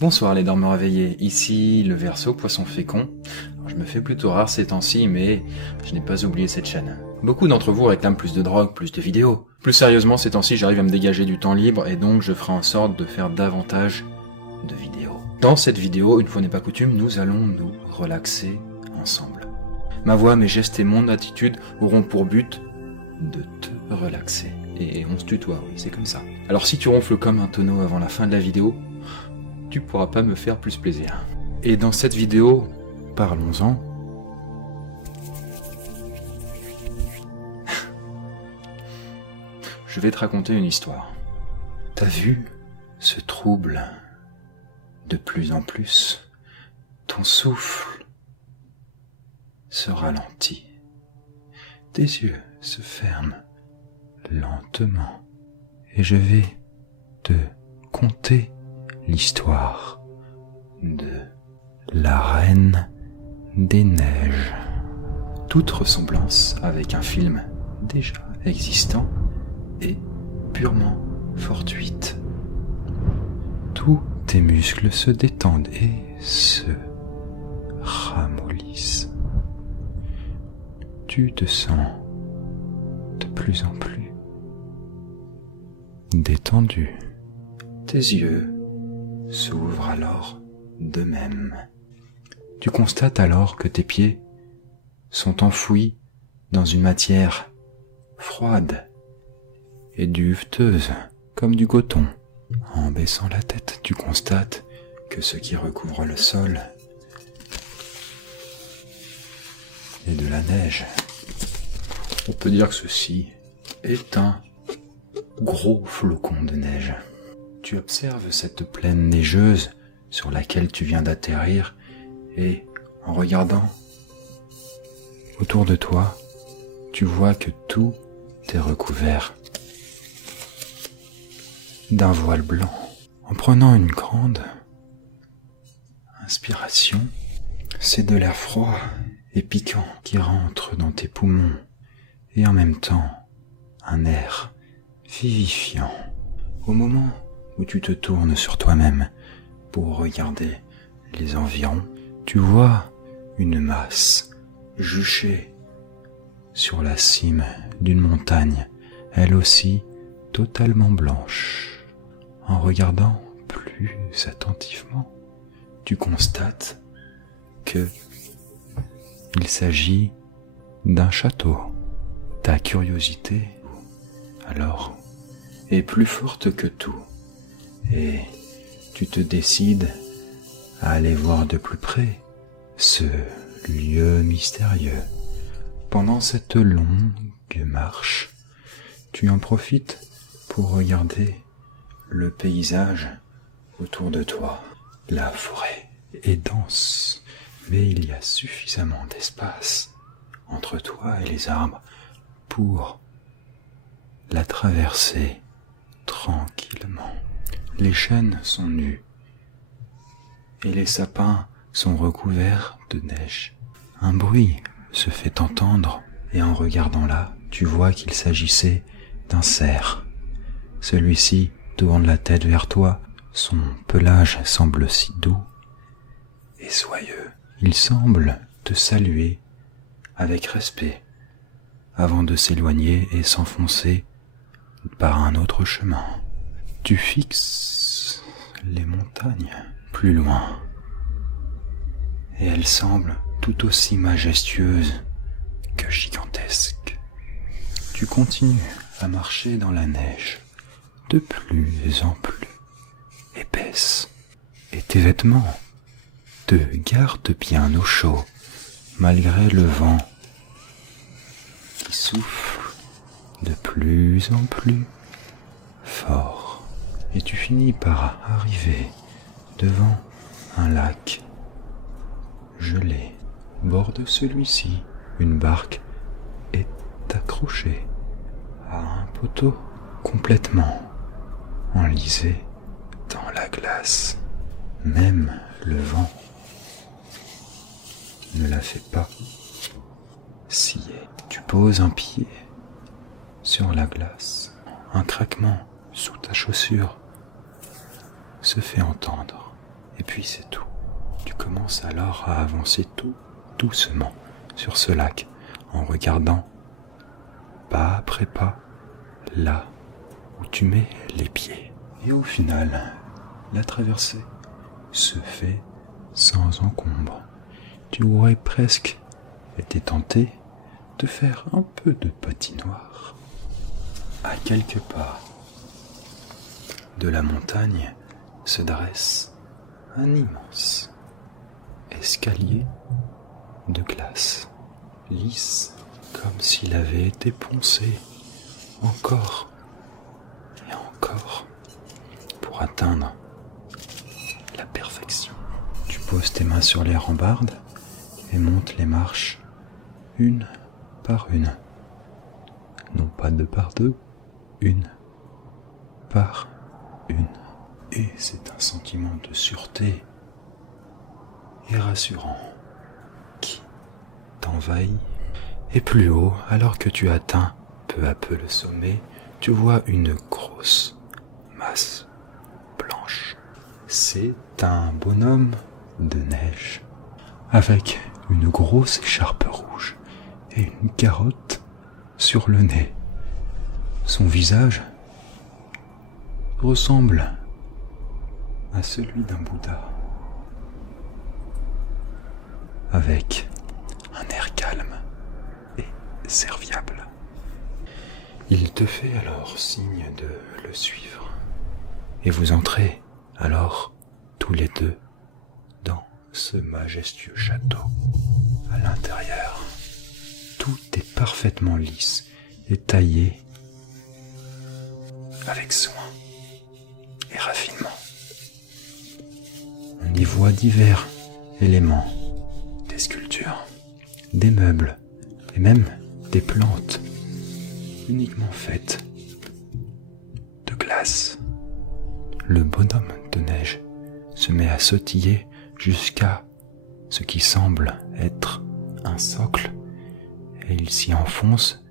Bonsoir les dormeurs réveillés, ici le Verseau, poisson fécond. Alors, je me fais plutôt rare ces temps-ci, mais je n'ai pas oublié cette chaîne. Beaucoup d'entre vous réclament plus de drogue, plus de vidéos. Plus sérieusement, ces temps-ci, j'arrive à me dégager du temps libre et donc je ferai en sorte de faire davantage de vidéos. Dans cette vidéo, une fois n'est pas coutume, nous allons nous relaxer ensemble. Ma voix, mes gestes et mon attitude auront pour but de te relaxer. Et on se tutoie, oui, c'est comme ça. Alors si tu ronfles comme un tonneau avant la fin de la vidéo, tu pourras pas me faire plus plaisir. Et dans cette vidéo, parlons-en. Je vais te raconter une histoire. Ta vue se trouble de plus en plus. Ton souffle se ralentit. Tes yeux se ferment lentement. Et je vais te conter l'histoire de la Reine des Neiges. Toute ressemblance avec un film déjà existant est purement fortuite. Tous tes muscles se détendent et se ramollissent. Tu te sens de plus en plus détendu. Tes yeux s'ouvrent alors d'eux-mêmes. Tu constates alors que tes pieds sont enfouis dans une matière froide et duveteuse, comme du coton. En baissant la tête, tu constates que ce qui recouvre le sol est de la neige. On peut dire que ceci est un gros flocon de neige. Tu observes cette plaine neigeuse sur laquelle tu viens d'atterrir et en regardant autour de toi, tu vois que tout est recouvert d'un voile blanc. En prenant une grande inspiration, c'est de l'air froid et piquant qui rentre dans tes poumons et en même temps un air vivifiant. Au moment où tu te tournes sur toi-même pour regarder les environs, tu vois une masse juchée sur la cime d'une montagne, elle aussi totalement blanche. En regardant plus attentivement, tu constates que il s'agit d'un château. Ta curiosité, alors, est plus forte que tout. Et tu te décides à aller voir de plus près ce lieu mystérieux. Pendant cette longue marche, tu en profites pour regarder le paysage autour de toi. La forêt est dense, mais il y a suffisamment d'espace entre toi et les arbres pour la traverser tranquillement. Les chênes sont nus et les sapins sont recouverts de neige. Un bruit se fait entendre et en regardant là, tu vois qu'il s'agissait d'un cerf. Celui-ci tourne la tête vers toi, son pelage semble si doux et soyeux. Il semble te saluer avec respect avant de s'éloigner et s'enfoncer par un autre chemin. Tu fixes les montagnes plus loin et elles semblent tout aussi majestueuses que gigantesques. Tu continues à marcher dans la neige de plus en plus épaisse et tes vêtements te gardent bien au chaud malgré le vent qui souffle de plus en plus fort. Et tu finis par arriver devant un lac gelé. Au bord de celui-ci, une barque est accrochée à un poteau complètement enlisé dans la glace. Même le vent ne la fait pas scier. Tu poses un pied sur la glace. Un craquement sous ta chaussure se fait entendre. Et puis c'est tout. Tu commences alors à avancer tout doucement sur ce lac en regardant pas après pas là où tu mets les pieds. Et au final, la traversée se fait sans encombre. Tu aurais presque été tenté de faire un peu de patinoire. À quelques pas de la montagne se dresse un immense escalier de glace, lisse comme s'il avait été poncé encore et encore pour atteindre la perfection. Tu poses tes mains sur les rambardes et montes les marches une par une. Non pas deux par deux, une par une. Et c'est un sentiment de sûreté et rassurant qui t'envahit. Et plus haut, alors que tu atteins peu à peu le sommet, tu vois une grosse masse blanche. C'est un bonhomme de neige avec une grosse écharpe rouge et une carotte sur le nez. Son visage ressemble à celui d'un Bouddha, avec un air calme et serviable. Il te fait alors signe de le suivre, et vous entrez alors tous les deux dans ce majestueux château. À l'intérieur, tout est parfaitement lisse et taillé avec soin et raffinement. On y voit divers éléments, des sculptures, des meubles et même des plantes uniquement faites de glace. Le bonhomme de neige se met à sautiller jusqu'à ce qui semble être un socle et il s'y enfonce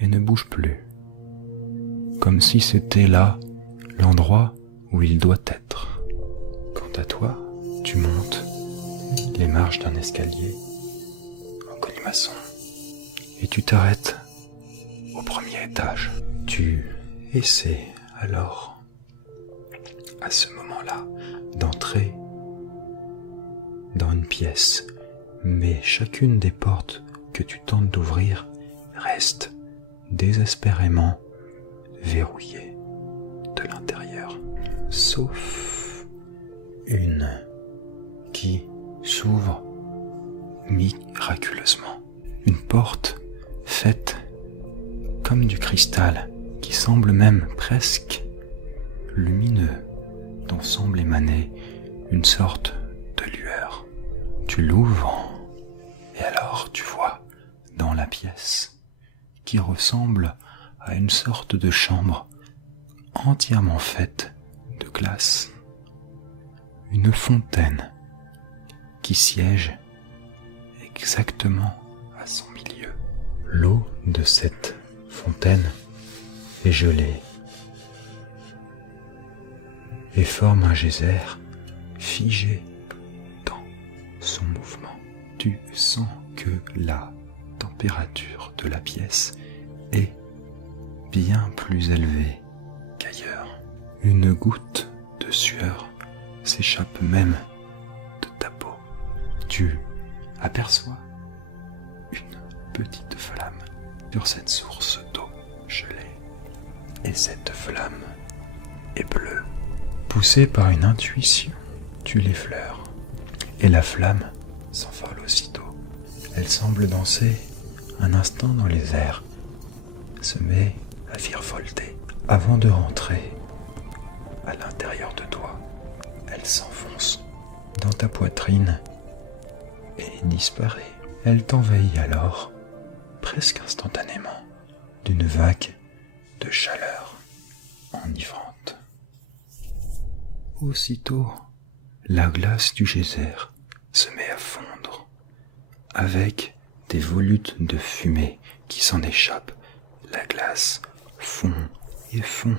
et ne bouge plus, comme si c'était là l'endroit où il doit être. Quant à toi, tu montes les marches d'un escalier en colimaçon et tu t'arrêtes au premier étage. Tu essaies alors, à ce moment-là, d'entrer dans une pièce, mais chacune des portes que tu tentes d'ouvrir reste désespérément verrouillée de l'intérieur, sauf une qui s'ouvre miraculeusement. Une porte faite comme du cristal qui semble même presque lumineux, dont semble émaner une sorte de lueur. Tu l'ouvres et alors tu vois dans la pièce, qui ressemble à une sorte de chambre entièrement faite de glace, une fontaine qui siège exactement à son milieu. L'eau de cette fontaine est gelée et forme un geyser figé dans son mouvement. Tu sens que la température de la pièce est bien plus élevée qu'ailleurs. Une goutte de sueur s'échappe même de ta peau. Tu aperçois une petite flamme sur cette source d'eau gelée. Et cette flamme est bleue. Poussée par une intuition, tu l'effleures. Et la flamme s'envole aussitôt. Elle semble danser un instant dans les airs, se met à virevolter avant de rentrer à l'intérieur de toi. Elle s'enfonce dans ta poitrine et disparaît. Elle t'envahit alors, presque instantanément, d'une vague de chaleur enivrante. Aussitôt, la glace du geyser se met à fondre, avec des volutes de fumée qui s'en échappent. La glace fond et fond,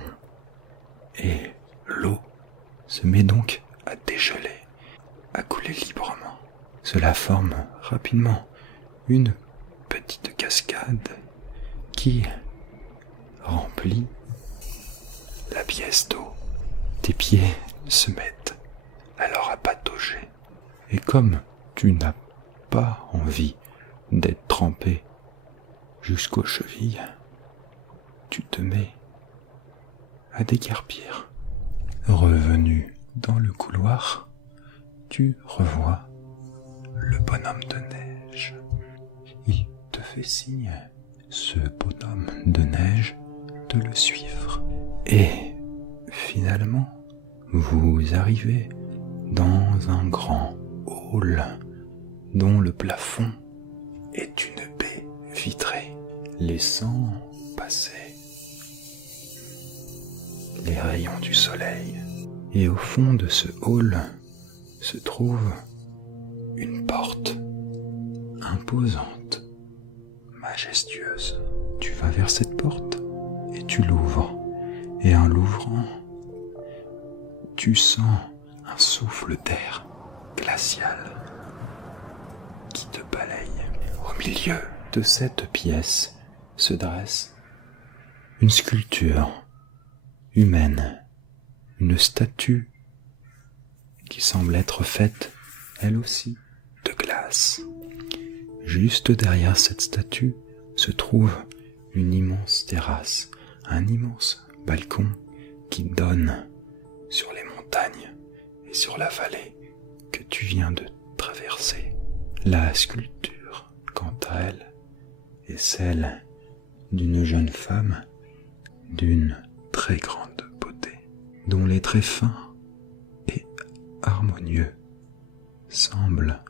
et l'eau se met donc à dégeler. à couler librement. Cela forme rapidement une petite cascade qui remplit la pièce d'eau. Tes pieds se mettent alors à patauger. Et comme tu n'as pas envie d'être trempé jusqu'aux chevilles, tu te mets à déguerpir. Revenu dans le couloir, tu revois le bonhomme de neige. Il te fait signe, ce bonhomme de neige, de le suivre. Et finalement, vous arrivez dans un grand hall dont le plafond est une baie vitrée, laissant passer les rayons du soleil. Et au fond de ce hall se trouve une porte imposante, majestueuse. Tu vas vers cette porte et tu l'ouvres. Et en l'ouvrant, tu sens un souffle d'air glacial qui te balaye. Au milieu de cette pièce se dresse une sculpture humaine, une statue qui semble être faite, elle aussi, de glace. Juste derrière cette statue se trouve une immense terrasse, un immense balcon qui donne sur les montagnes et sur la vallée que tu viens de traverser. La sculpture, quant à elle, est celle d'une jeune femme d'une très grande beauté, dont les traits fins et harmonieux semblent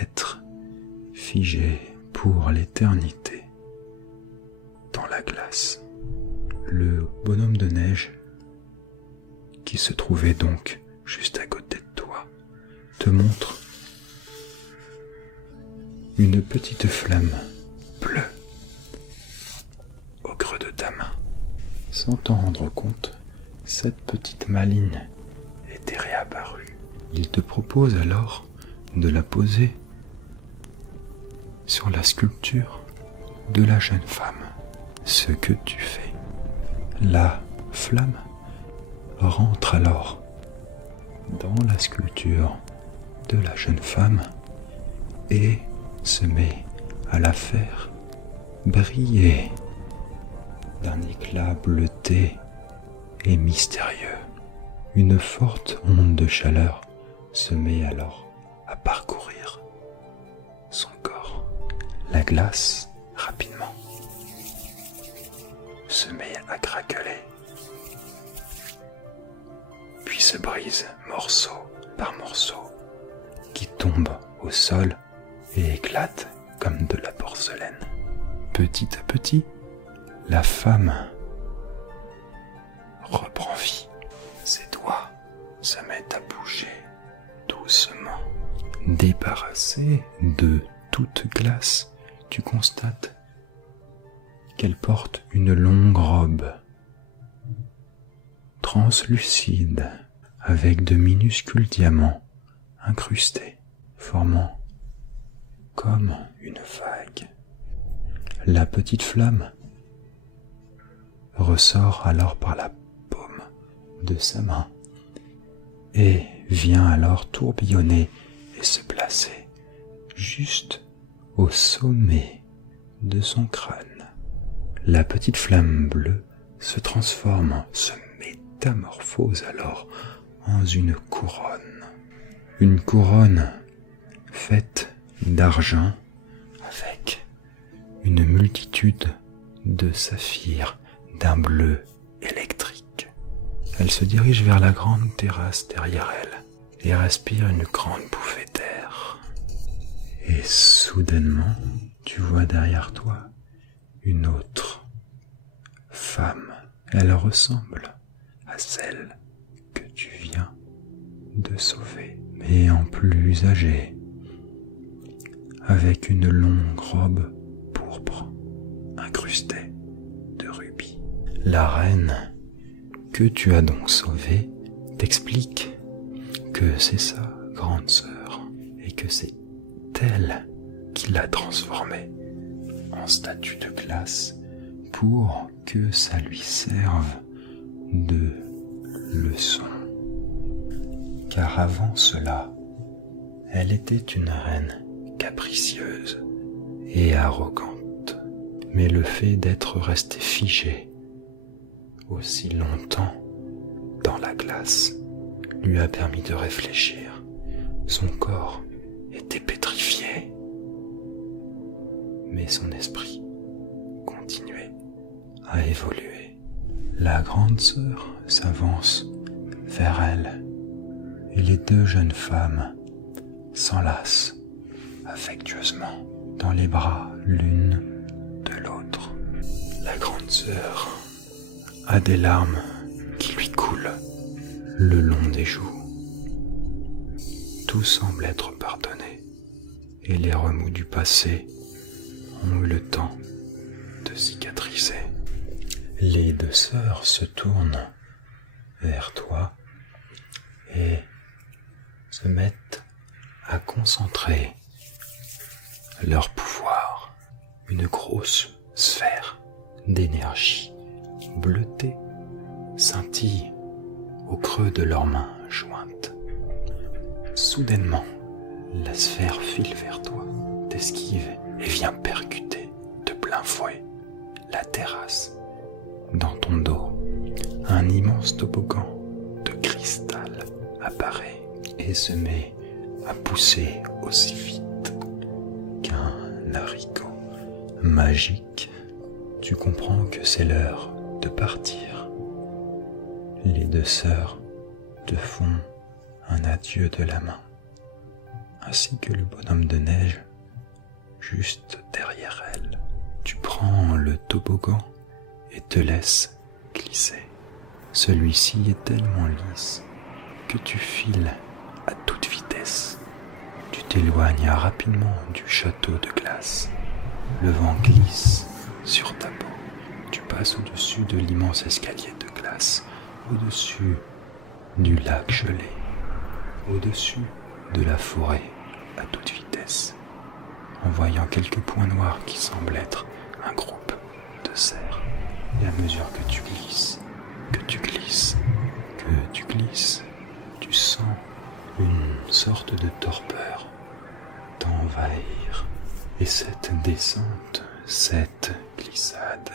être figés pour l'éternité dans la glace. Le bonhomme de neige, qui se trouvait donc juste à côté de toi, te montre une petite flamme bleue au creux de ta main. Sans t'en rendre compte, cette petite maline était réapparue. Il te propose alors de la poser sur la sculpture de la jeune femme. Ce que tu fais. La flamme rentre alors dans la sculpture de la jeune femme et se met à la faire briller d'un éclat bleuté et mystérieux. Une forte onde de chaleur se met alors à parcourir son corps. La glace, rapidement, se met à craqueler, puis se brise morceau par morceau, qui tombe au sol et éclate comme de la porcelaine. Petit à petit, la femme reprend vie. Ses doigts se mettent à bouger doucement. Débarrassée de toute glace, tu constates qu'elle porte une longue robe translucide avec de minuscules diamants incrustés, formant comme une vague. La petite flamme ressort alors par la paume de sa main et vient alors tourbillonner et se placer juste au sommet de son crâne. La petite flamme bleue se transforme, se métamorphose alors en une couronne faite d'argent avec une multitude de saphirs d'un bleu électrique. Elle se dirige vers la grande terrasse derrière elle et respire une grande bouffée d'air. Et soudainement, tu vois derrière toi une autre femme. Elle ressemble à celle que tu viens de sauver, mais en plus âgée, avec une longue robe pourpre incrustée de rubis. La reine que tu as donc sauvée t'explique que c'est sa grande sœur et que c'est elle qui l'a transformée en statue de glace pour que ça lui serve de leçon. Car avant cela, elle était une reine capricieuse et arrogante, mais le fait d'être restée figée aussi longtemps dans la glace lui a permis de réfléchir. Son corps était pétrifié, mais son esprit continuait à évoluer. La grande sœur s'avance vers elle et les deux jeunes femmes s'enlacent affectueusement dans les bras l'une de l'autre. La grande sœur a des larmes qui lui coulent le long des joues. Tout semble être pardonné et les remous du passé ont eu le temps de cicatriser. Les deux sœurs se tournent vers toi et se mettent à concentrer leur pouvoir. Une grosse sphère d'énergie bleutée scintille au creux de leurs mains jointes. Soudainement, la sphère file vers toi, t'esquive et vient percuter de plein fouet la terrasse. Dans ton dos, un immense toboggan de cristal apparaît et se met à pousser aussi vite qu'un haricot magique. Tu comprends que c'est l'heure de partir. Les deux sœurs te font un adieu de la main, ainsi que le bonhomme de neige juste derrière elle. Tu prends le toboggan et te laisses glisser. Celui-ci est tellement lisse que tu files à toute vitesse. Tu t'éloignes rapidement du château de glace. Le vent glisse sur ta peau. Tu passes au-dessus de l'immense escalier de glace, au-dessus du lac gelé, au-dessus de la forêt à toute vitesse, en voyant quelques points noirs qui semblent être un groupe de cerfs. Et à mesure que tu glisses, tu sens une sorte de torpeur t'envahir. Et cette descente, cette glissade,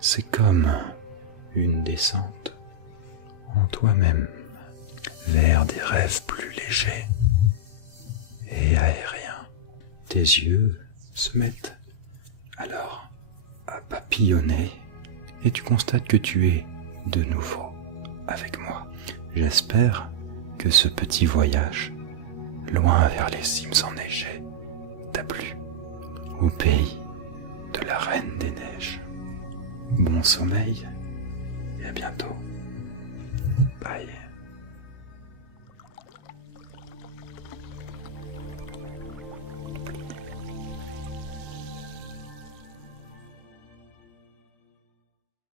c'est comme une descente en toi-même vers des rêves plus légers et aériens. Tes yeux se mettent alors à papillonner et tu constates que tu es de nouveau avec moi. J'espère que ce petit voyage, loin vers les cimes enneigées, t'a plu, au pays de la Reine des Neiges. Bon sommeil et à bientôt. Bye.